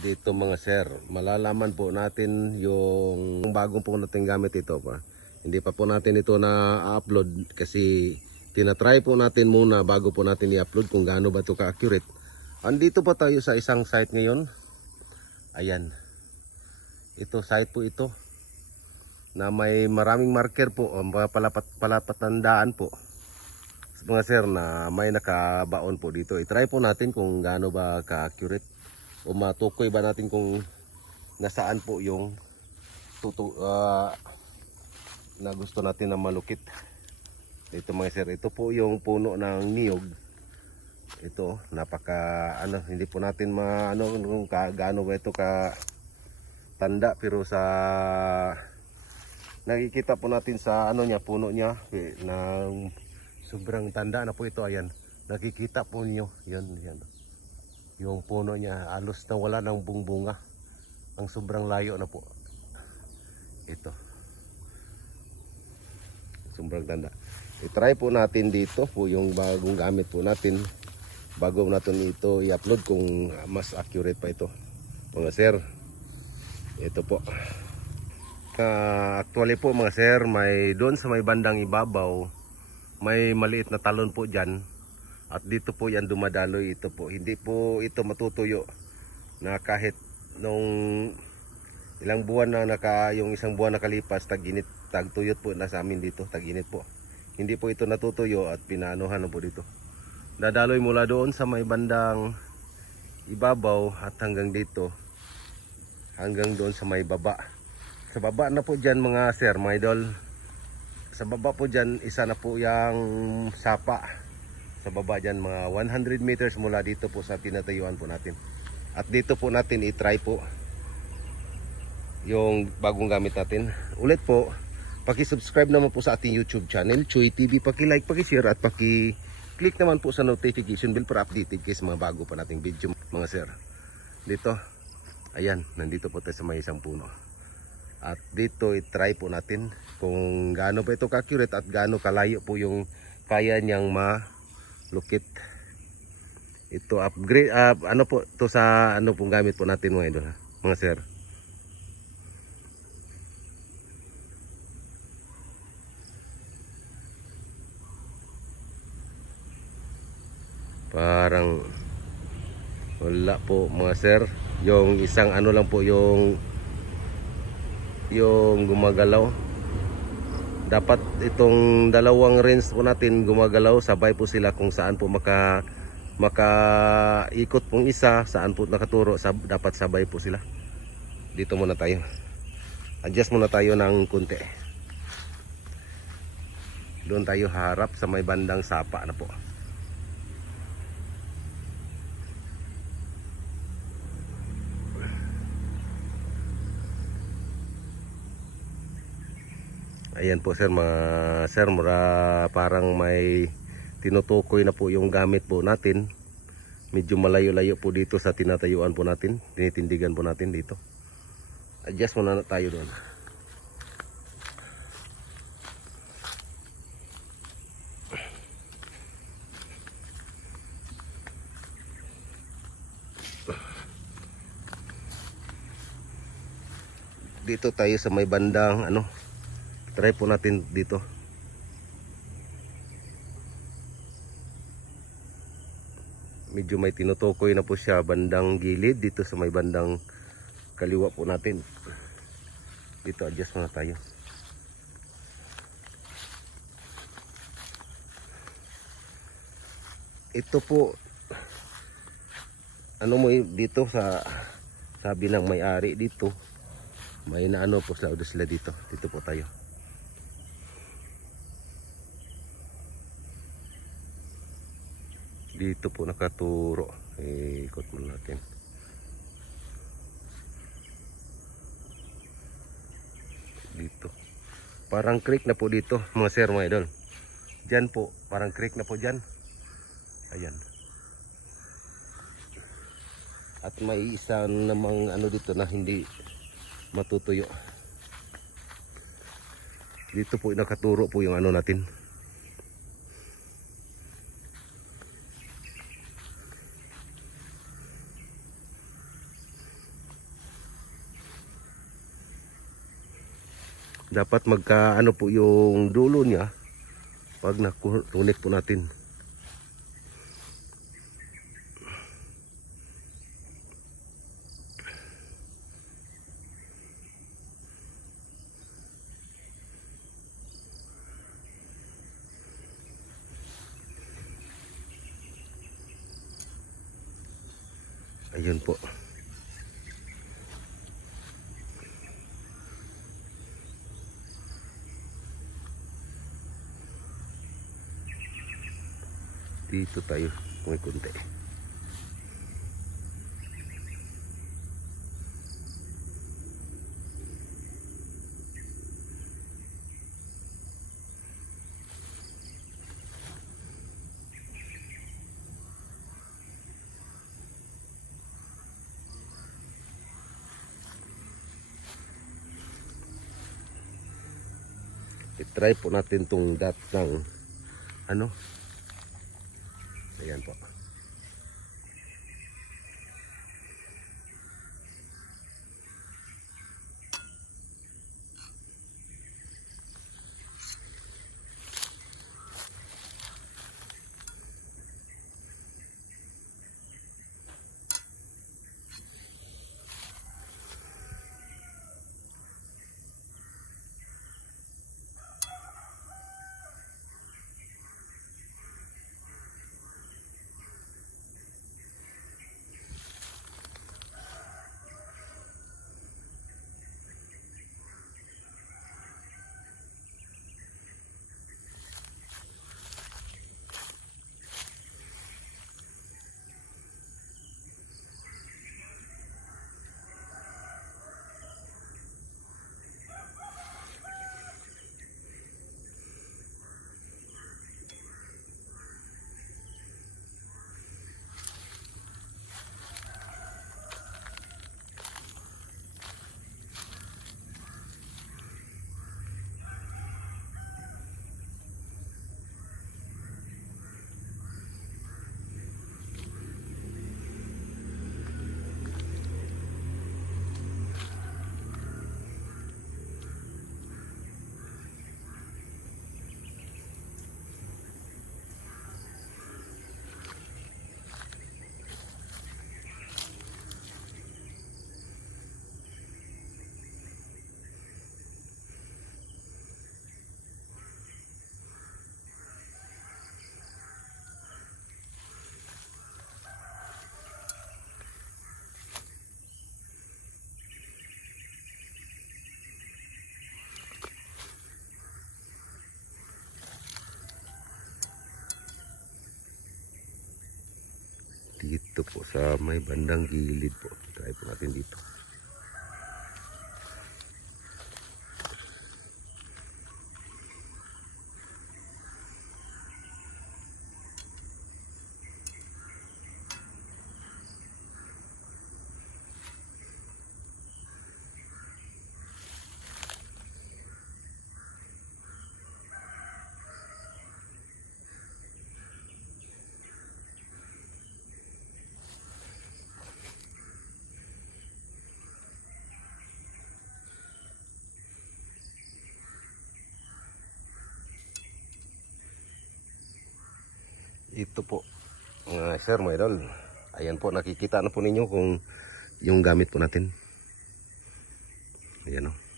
dito mga sir, malalaman po natin yung bagong po natin gamit ito pa. Hindi pa po natin ito na-upload kasi tinatry po natin muna bago po natin i-upload kung gaano ba ito ka-accurate. Andito po tayo sa isang site ngayon. Ayan. Ito site po ito na may maraming marker po, palapatandaan po. Mga sir na may nakabaon po dito. I-try po natin kung gaano ba ka-accurate o matukoy ba natin kung nasaan po yung na gusto natin na malukit. Ito mga sir, ito po yung puno ng niyog. Ito, napaka hindi po natin kung gaano ba ito ka tanda, pero sa nakikita po natin sa puno niya ng sobrang tanda na po ito. Ayan, nakikita po niyo yan yung puno niya, alos na wala ng bunga, ang sobrang layo na po. Ito sobrang tanda. I-try po natin dito po yung bagong gamit po natin bago natin ito i-upload kung mas accurate pa ito mga sir. Ito po actually po mga sir, may doon sa may bandang ibabaw may maliit na talon po dyan, at dito po yan dumadaloy. Ito po, hindi po ito matutuyo na kahit nung ilang buwan na yung isang buwan nakalipas, tag-init, tag-tuyot po na sa amin dito, tag-init po. Hindi po ito natutuyo at pinaanuhan na po dito. Dadaloy mula doon sa may bandang ibabaw at hanggang dito, hanggang doon sa may baba. Sa baba na po dyan mga sir, mga idol, sa baba po dyan, isa na po yung sapa. Sa baba dyan, mga 100 meters mula dito po sa tinatayuan po natin. At dito po natin i-try po yung bagong gamit natin. Ulit po, paki-subscribe naman po sa ating YouTube channel, Choy TV. Paki-like, paki-share at paki-click naman po sa notification bell para updated kayo sa mga bago pa nating video mga sir. Dito, ayan, nandito po tayo sa may isang puno. At dito i-try po natin kung gaano pa ito ka-accurate at gaano kalayo po yung kaya niyang malukit. Ito upgrade po to sa pong gamit po natin mga idol, mga sir. Parang wala po mga sir, yung isang lang po yung gumagalaw. Dapat itong dalawang rings po natin gumagalaw, sabay po sila kung saan po makaikot pong isa, saan po nakaturo, dapat sabay po sila. Dito muna tayo, adjust muna tayo ng kunti. Doon tayo harap sa may bandang sapa na po. Ayan po sir, mga sir, parang may tinutukoy na po yung gamit po natin. Medyo malayo-layo po dito sa tinatayuan po natin, tinitindigan po natin dito. Adjust muna tayo doon. Dito tayo sa may bandang try po natin dito. Medyo may tinutukoy na po siya bandang gilid dito sa may bandang kaliwa po natin. Dito adjust muna tayo. Ito po dito sa sabi ng may-ari dito, may po sila dito. Dito po tayo. Dito po nakaturo. Ikot muna natin. Dito. Parang creek na po dito mga sir, mga idol. Diyan po, parang creek na po dyan. Ayan. At may isa namang dito na hindi matutuyo. Dito po nakaturo po yung natin. Dapat magka ano po yung dulo niya pag nakunik po natin. Ayun po. Dito tayo, may kunti. I-try po natin tong dot ng ano. Ayan po. Dito po sa may bandang gilid po. Try po natin dito. Ito po, sir, mga idol. Ayan po, nakikita na po ninyo kung yung gamit po natin. Ayan o.